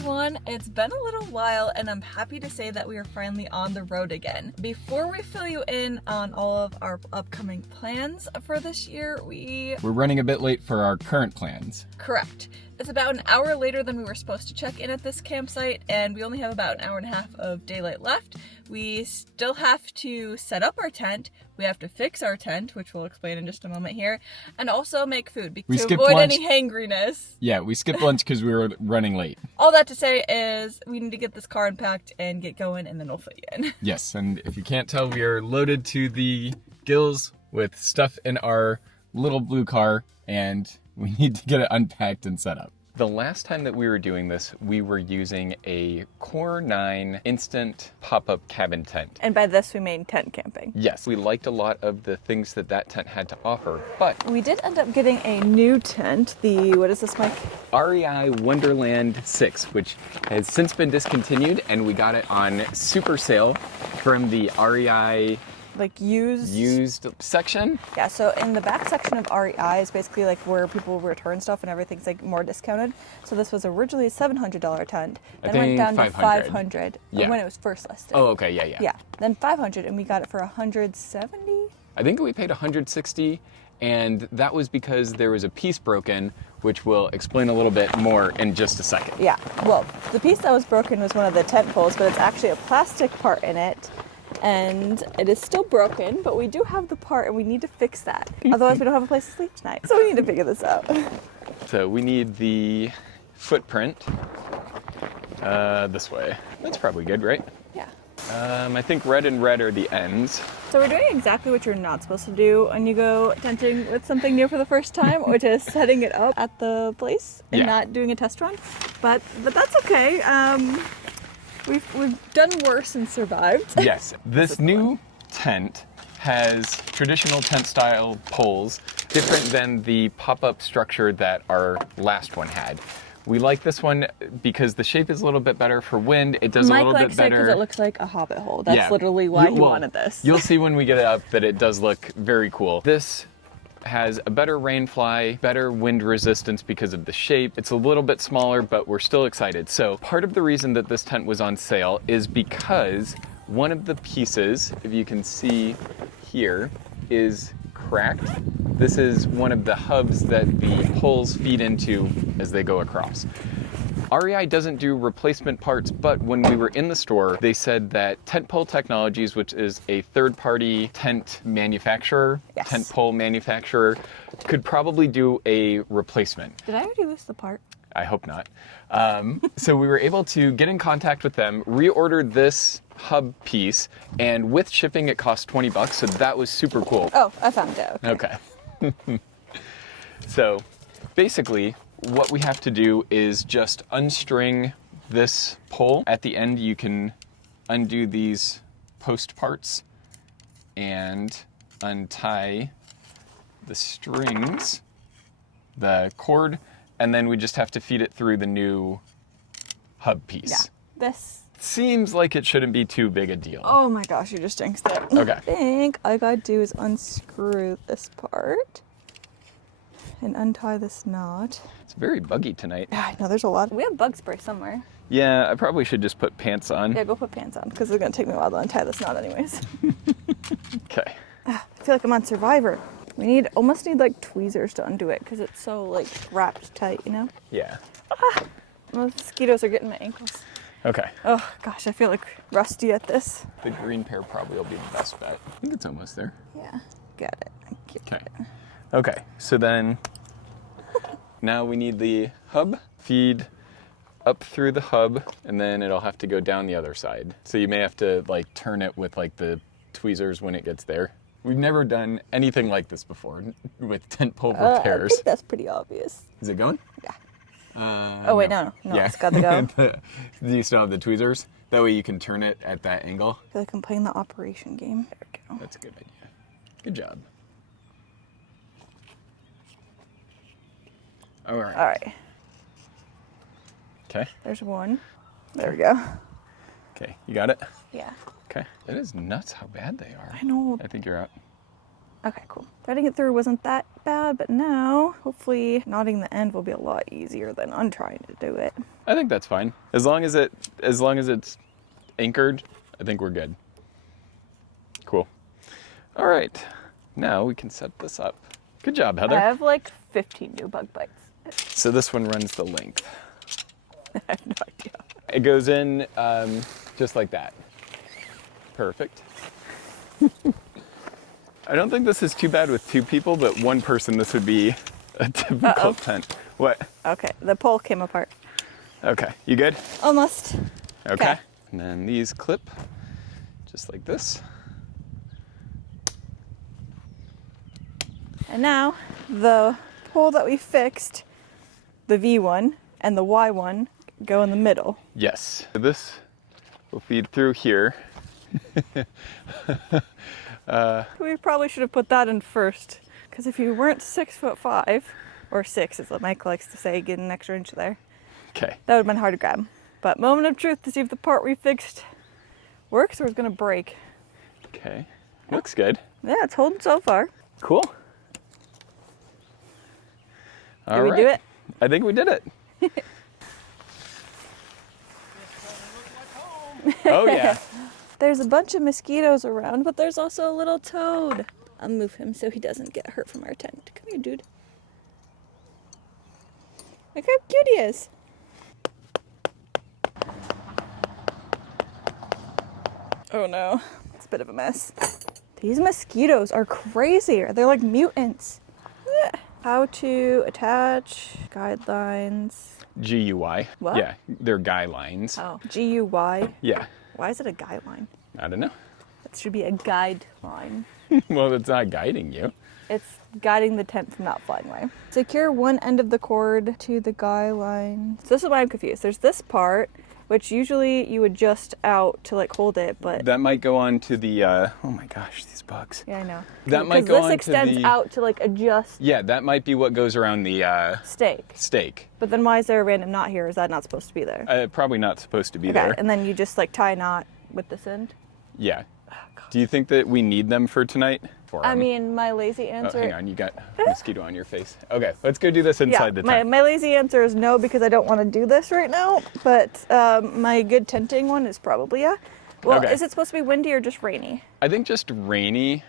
everyone, it's been a little while and I'm happy to say that we are finally on the road again. Before we fill you in on all of our upcoming plans for this year, we're running a bit late for our current plans. Correct. It's about an hour later than we were supposed to check in at this campsite, and we only have about an hour and a half of daylight left. We still have to set up our tent, we have to fix our tent, which we'll explain in just a moment here, and also make food to avoid any hangriness. Yeah, we skipped lunch because we were running late. All that to say is we need to get this car unpacked and get going, and then we'll fit you in. Yes, and if you can't tell, we are loaded to the gills with stuff in our little blue car, and we need to get it unpacked and set up. The last time that we were doing this, we were using a Core 9 instant pop-up cabin tent. And by this, we mean tent camping. Yes, we liked a lot of the things that that tent had to offer, but we did end up getting a new tent, what is this, Mike? REI Wonderland 6, which has since been discontinued, and we got it on super sale from the REI used section. Yeah, so in the back section of REI is basically like where people return stuff and everything's like more discounted. So this was originally a $700 tent, then went down to $500 when it was first listed. Oh, okay, yeah. Yeah, then $500, and we got it for $170. I think we paid $160, and that was because there was a piece broken, which we'll explain a little bit more in just a second. Yeah, well, the piece that was broken was one of the tent poles, but it's actually a plastic part in it. And it is still broken, but we do have the part and we need to fix that. Otherwise we don't have a place to sleep tonight. So we need to figure this out. So we need the footprint this way. That's probably good, right? Yeah. I think red and red are the ends. So we're doing exactly what you're not supposed to do when you go tenting with something new for the first time, which is setting it up at the place and not doing a test run. But that's okay. We've done worse and survived. Yes, this new tent has traditional tent style poles, different than the pop-up structure that our last one had. We like this one because the shape is a little bit better for wind. It does a little bit better. Mike likes it because it looks like a hobbit hole. That's literally why he wanted this. You'll see when we get it up that it does look very cool. This has a better rain fly, better wind resistance because of the shape. It's a little bit smaller, but we're still excited. So part of the reason that this tent was on sale is because one of the pieces, if you can see here, is cracked. This is one of the hubs that the poles feed into as they go across. REI doesn't do replacement parts, but when we were in the store, they said that Tent Pole Technologies, which is a third-party tent manufacturer, tent pole manufacturer, could probably do a replacement. Did I already list the part? I hope not. So we were able to get in contact with them, reorder this hub piece, and with shipping it cost $20, so that was super cool. Oh, I found it. Okay. So basically, what we have to do is just unstring this pole. At the end, you can undo these post parts and untie the strings, the cord, and then we just have to feed it through the new hub piece. Yeah, this seems like it shouldn't be too big a deal. Oh my gosh, you just jinxed it. Okay. I think all I gotta do is unscrew this part and untie this knot. It's very buggy tonight. Yeah, I know, there's a lot. We have bug spray somewhere. Yeah, I probably should just put pants on. Yeah, go put pants on, because it's gonna take me a while to untie this knot anyways. Okay. I feel like I'm on Survivor. We almost need like tweezers to undo it, because it's so like wrapped tight, you know? Yeah. Mosquitoes are getting my ankles. Okay. Oh gosh, I feel like rusty at this. The green pair probably will be the best bet. I think it's almost there. Yeah, got it. Okay. Okay, so then now we need the hub, feed up through the hub, and then it'll have to go down the other side. So you may have to like turn it with like the tweezers when it gets there. We've never done anything like this before with tent pole repairs. I think that's pretty obvious. Is it going? Yeah. Oh wait, no, yeah. It's got to go. Do you still have the tweezers? That way you can turn it at that angle. I feel like I'm playing the operation game. There we go. That's a good idea. Good job. All right. All right. Okay. There's one. There we go. Okay, you got it? Yeah. Okay. It is nuts how bad they are. I know. I think you're out. Okay, cool. Threading it through wasn't that bad, but now hopefully knotting the end will be a lot easier than untrying to do it. I think that's fine. As long as it's anchored, I think we're good. Cool. All right, now we can set this up. Good job, Heather. I have like 15 new bug bites. So this one runs the length. I have no idea. It goes in just like that. Perfect. I don't think this is too bad with 2 people, but 1 person, this would be a difficult tent. What? Okay, the pole came apart. Okay, you good? Almost. Okay. And then these clip just like this. And now the pole that we fixed, the V one and the Y one, go in the middle. Yes. This will feed through here. We probably should have put that in first, because if you weren't 6'5", or 6 as Mike likes to say, get an extra inch there. Okay. That would have been hard to grab. But moment of truth to see if the part we fixed works or it's gonna break. Okay. Looks good. Yeah, it's holding so far. Cool. Did we do it? I think we did it. Oh yeah. There's a bunch of mosquitoes around, but there's also a little toad. I'll move him so he doesn't get hurt from our tent. Come here, dude. Look how cute he is. Oh no, it's a bit of a mess. These mosquitoes are crazy. They're like mutants. How to attach guidelines. GUI. What? Yeah, they're guy lines. Oh, GUY. Yeah. Why is it a guideline? I don't know. It should be a guideline. Well, it's not guiding you. It's guiding the tent from not flying away. Secure one end of the cord to the guy line. So this is why I'm confused. There's this part, which usually you adjust out to like hold it, but that might go on to the, oh my gosh, these bugs. yeah, I know. That might go on to this extends out to like adjust Yeah, that might be what goes around the stake. stake. But then why is there a random knot here? Is that not supposed to be there? Probably not supposed to be Okay, there. and then you just like tie a knot with this end? Yeah. Do you think that we need them for tonight? I mean, my lazy answer... Oh, hang on, you got a mosquito on your face. Okay, let's go do this inside the tent. My lazy answer is no, because I don't want to do this right now. But my good tenting one is probably yeah. Well, Okay. Is it supposed to be windy or just rainy? I think just rainy.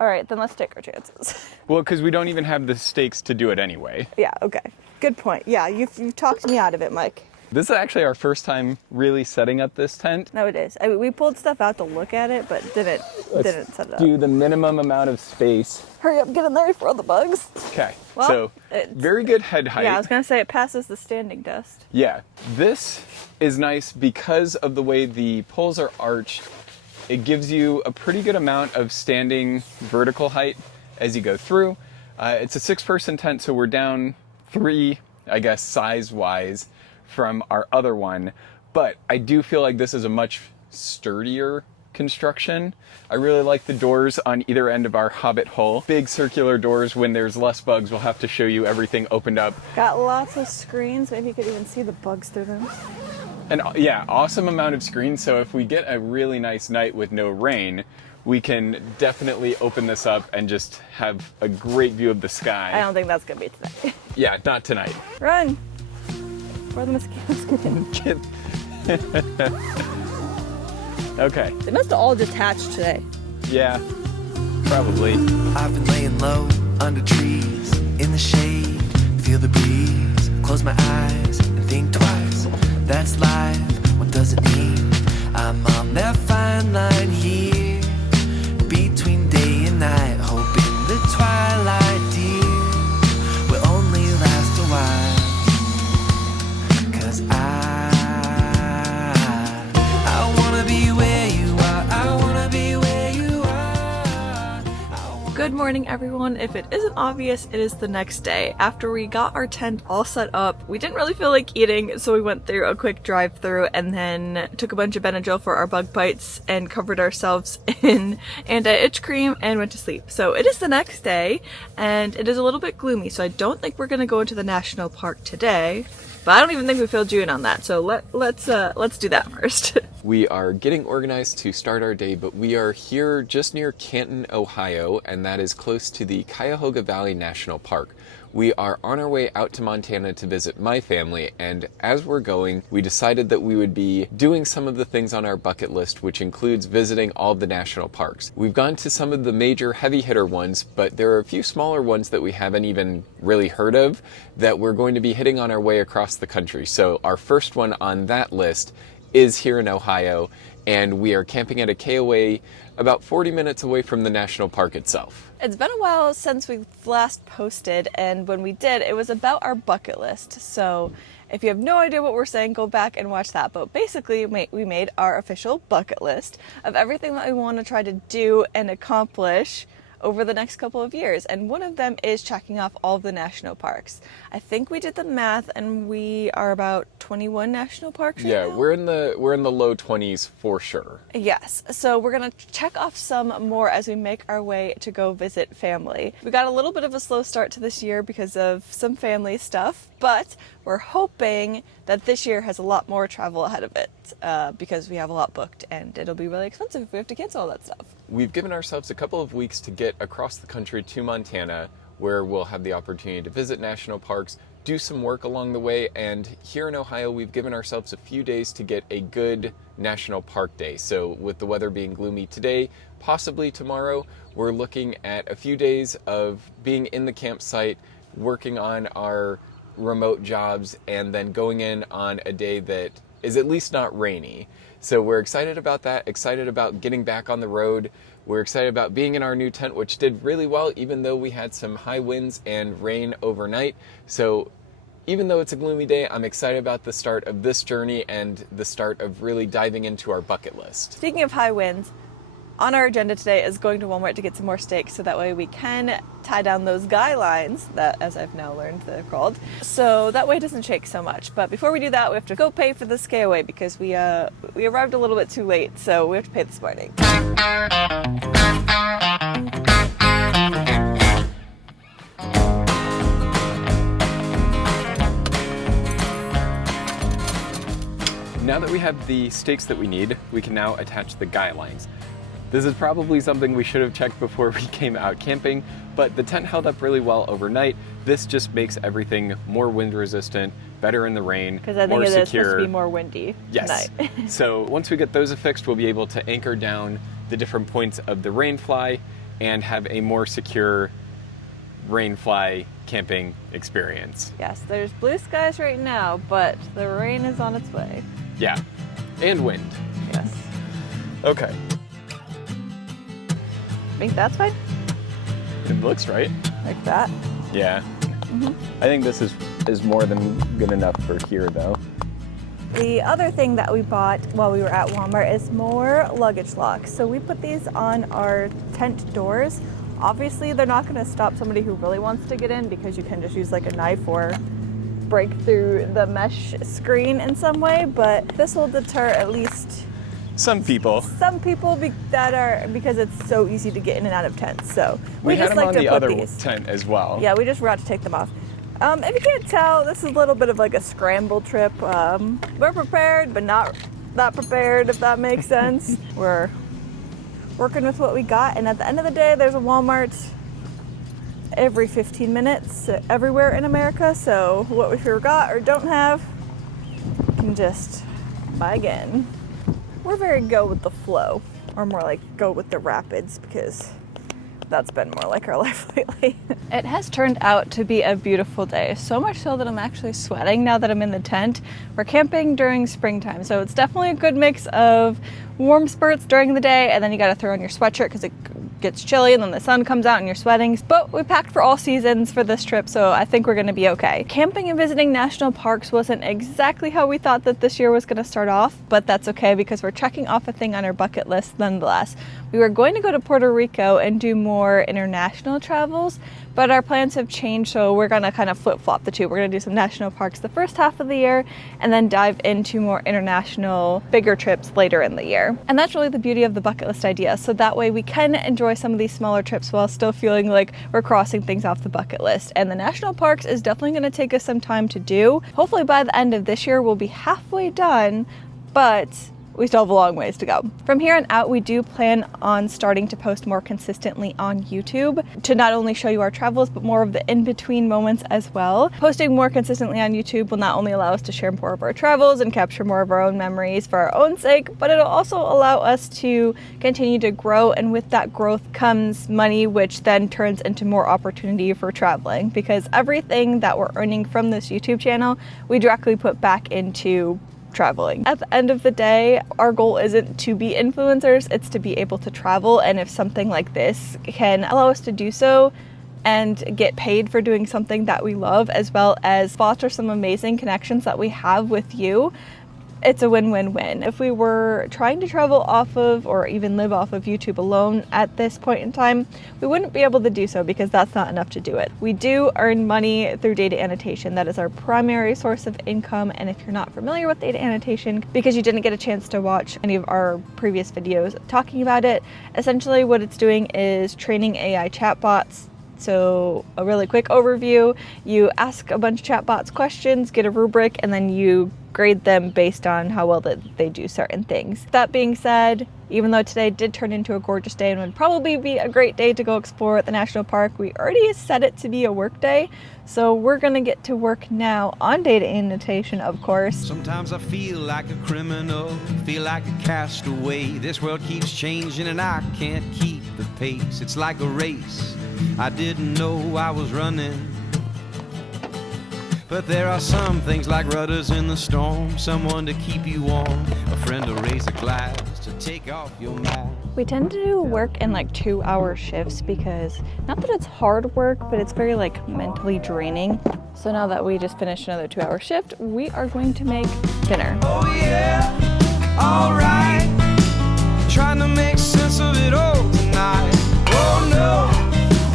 All right, then let's take our chances. Well, because we don't even have the stakes to do it anyway. Yeah, okay. Good point. Yeah, you've talked me out of it, Mike. This is actually our first time really setting up this tent. No, it is. I mean, we pulled stuff out to look at it, but didn't set it up. Do the minimum amount of space. Hurry up, get in there before the bugs. Okay, Well, so very good head height. Yeah, I was gonna say it passes the standing test. Yeah, this is nice because of the way the poles are arched. It gives you a pretty good amount of standing vertical height as you go through. It's a 6-person tent, so we're down 3, I guess, size-wise from our other one. But I do feel like this is a much sturdier construction. I really like the doors on either end of our hobbit hole. Big circular doors. When there's less bugs, we'll have to show you everything opened up. Got lots of screens. Maybe you could even see the bugs through them. And yeah, awesome amount of screens. So if we get a really nice night with no rain, we can definitely open this up and just have a great view of the sky. I don't think that's gonna be tonight. Yeah, not tonight. Run! Before the mosquitoes get in. Okay. They must have all detached today. Yeah, probably. I've been laying low under trees in the shade, feel the breeze, close my eyes and think twice. That's life, what does it mean? I'm on that fine line here between day and night, hoping the twilight, dear, will only last a while. 'Cause I wanna be where you are, I wanna be where you are. Good morning, everyone. If it isn't obvious, it is the next day. After we got our tent all set up, we didn't really feel like eating, so we went through a quick drive-through and then took a bunch of Benadryl for our bug bites and covered ourselves in anti-itch cream and went to sleep. So it is the next day, and it is a little bit gloomy, so I don't think we're gonna go into the national park today. But I don't even think we filled you in on that, so let's do that first. We are getting organized to start our day, but we are here just near Canton, Ohio, and that is close to the Cuyahoga Valley National Park. We are on our way out to Montana to visit my family, and as we're going, we decided that we would be doing some of the things on our bucket list, which includes visiting all of the national parks. We've gone to some of the major heavy hitter ones, but there are a few smaller ones that we haven't even really heard of that we're going to be hitting on our way across the country. So our first one on that list is here in Ohio, and we are camping at a KOA about 40 minutes away from the national park itself. It's been a while since we last posted, and when we did, it was about our bucket list. So if you have no idea what we're saying, go back and watch that. But basically, we made our official bucket list of everything that we want to try to do and accomplish over the next couple of years, and one of them is checking off all of the national parks. I think we did the math, and we are about 21 national parks right now. We're in the low 20s for sure. Yes, so we're gonna check off some more as we make our way to go visit family. We got a little bit of a slow start to this year because of some family stuff, but we're hoping that this year has a lot more travel ahead of it because we have a lot booked, and it'll be really expensive if we have to cancel all that stuff. We've given ourselves a couple of weeks to get across the country to Montana, where we'll have the opportunity to visit national parks, do some work along the way, and here in Ohio, we've given ourselves a few days to get a good national park day. So with the weather being gloomy today, possibly tomorrow, we're looking at a few days of being in the campsite, working on our remote jobs, and then going in on a day that is at least not rainy. So we're excited about that, excited about getting back on the road. We're excited about being in our new tent, which did really well, even though we had some high winds and rain overnight. So even though it's a gloomy day, I'm excited about the start of this journey and the start of really diving into our bucket list. Speaking of high winds, on our agenda today is going to Walmart to get some more steaks so that way we can tie down those guy lines that, as I've now learned, they're called, so that way it doesn't shake so much. But before we do that, we have to go pay for this KOA because we arrived a little bit too late, so we have to pay this morning. Now that we have the stakes that we need, we can now attach the guy lines. This is probably something we should have checked before we came out camping, but the tent held up really well overnight. This just makes everything more wind resistant, better in the rain, because I think more it secure. is supposed to be more windy Yes. tonight. So once we get those affixed, we'll be able to anchor down the different points of the rainfly and have a more secure rainfly camping experience. Yes, there's blue skies right now, but the rain is on its way. Yeah, and wind. Yes. Okay. I think that's fine. It looks right. Like that. Yeah. I think this is more than good enough for here, though. The other thing that we bought while we were at Walmart is more luggage locks. So we put these on our tent doors. Obviously, they're not going to stop somebody who really wants to get in because you can just use like a knife or break through the mesh screen in some way, but this will deter at least some people because it's so easy to get in and out of tents. So we just had them like on to the put other these. tent as well. Yeah, we just forgot to take them off. If you can't tell, this is a little bit of like a scramble trip. We're prepared, but not that prepared, if that makes sense. We're working with what we got, and at the end of the day, there's a Walmart every 15 minutes everywhere in America, so what we forgot or don't have, we can just buy again. We're very go with the flow, or more like go with the rapids, because that's been more like our life lately. It has turned out to be a beautiful day, so much so that I'm actually sweating now that I'm in the tent. We're camping during springtime, so it's definitely a good mix of warm spurts during the day, and then you gotta throw on your sweatshirt because it gets chilly and then the sun comes out and you're sweating. But we packed for all seasons for this trip, so I think we're gonna be okay. Camping and visiting national parks wasn't exactly how we thought that this year was gonna start off, but that's okay because we're checking off a thing on our bucket list nonetheless. We were going to go to Puerto Rico and do more international travels, but our plans have changed, so we're gonna kind of flip-flop the two. We're gonna do some national parks the first half of the year and then dive into more international, bigger trips later in the year. And that's really the beauty of the bucket list idea, so that way we can enjoy some of these smaller trips while still feeling like we're crossing things off the bucket list. And the national parks is definitely gonna take us some time to do. Hopefully by the end of this year, we'll be halfway done, but we still have a long ways to go. From here on out, we do plan on starting to post more consistently on YouTube to not only show you our travels, but more of the in-between moments as well. Posting more consistently on YouTube will not only allow us to share more of our travels and capture more of our own memories for our own sake, but it'll also allow us to continue to grow, and with that growth comes money, which then turns into more opportunity for traveling, because everything that we're earning from this YouTube channel, we directly put back into traveling. At the end of the day, our goal isn't to be influencers, it's to be able to travel, and if something like this can allow us to do so and get paid for doing something that we love, as well as foster some amazing connections that we have with you, it's a win-win-win. If we were trying to travel off of or even live off of YouTube alone at this point in time, we wouldn't be able to do so because that's not enough to do it. We do earn money through data annotation. That is our primary source of income, and if you're not familiar with data annotation because you didn't get a chance to watch any of our previous videos talking about it, essentially what it's doing is training AI chatbots. So a really quick overview, you ask a bunch of chatbots questions, get a rubric, and then you grade them based on how well that they do certain things. That being said, even though today did turn into a gorgeous day and would probably be a great day to go explore at the national park, we already set it to be a work day. So we're gonna get to work now on data annotation, of course. Sometimes I feel like a criminal, feel like a castaway. This world keeps changing and I can't keep the pace. It's like a race, I didn't know I was running. But there are some things like rudders in the storm, someone to keep you warm, a friend to raise a glass, to take off your mask. We tend to work in like 2-hour shifts because, not that it's hard work, but it's very like mentally draining. So now that we just finished another 2-hour shift, we are going to make dinner. Oh yeah, alright, trying to make sense of it all tonight. Oh no,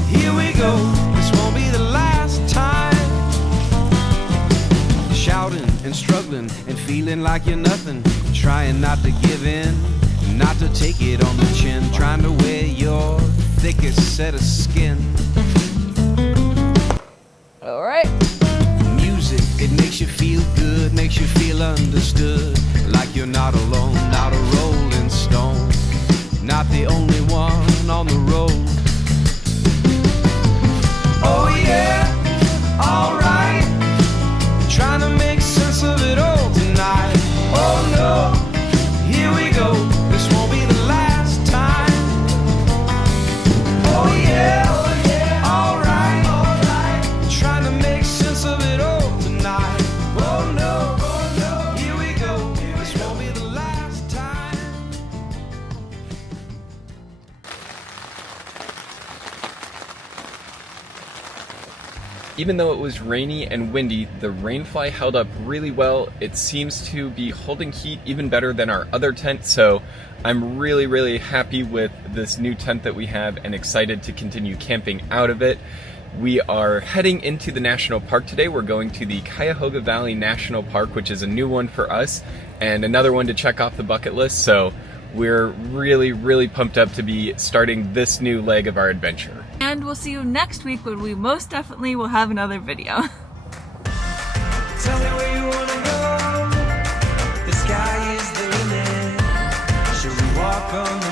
here we go, this won't be the last time. Shouting and struggling and feeling like you're nothing, trying not to give in, not to take it on the chin, trying to wear your thickest set of skin. All right. Music, it makes you feel good, makes you feel understood, like you're not alone, not a rolling stone, not the only one on the road. Oh yeah, alright, trying to make sense of it all tonight. Oh no, here we go, this won't be the last time. Oh yeah, alright, trying to make sense of it all tonight. Oh no, here we go, this won't be the last time. Even though it was rainy and windy, the rainfly held up really well. It seems to be holding heat even better than our other tent, so I'm really happy with this new tent that we have and excited to continue camping out of it. We are heading into the national park today. We're going to the Cuyahoga Valley National Park, which is a new one for us and another one to check off the bucket list, so we're really pumped up to be starting this new leg of our adventure. And we'll see you next week when we most definitely will have another video. Tell me where you wanna go. The sky is the limit. Should we walk on the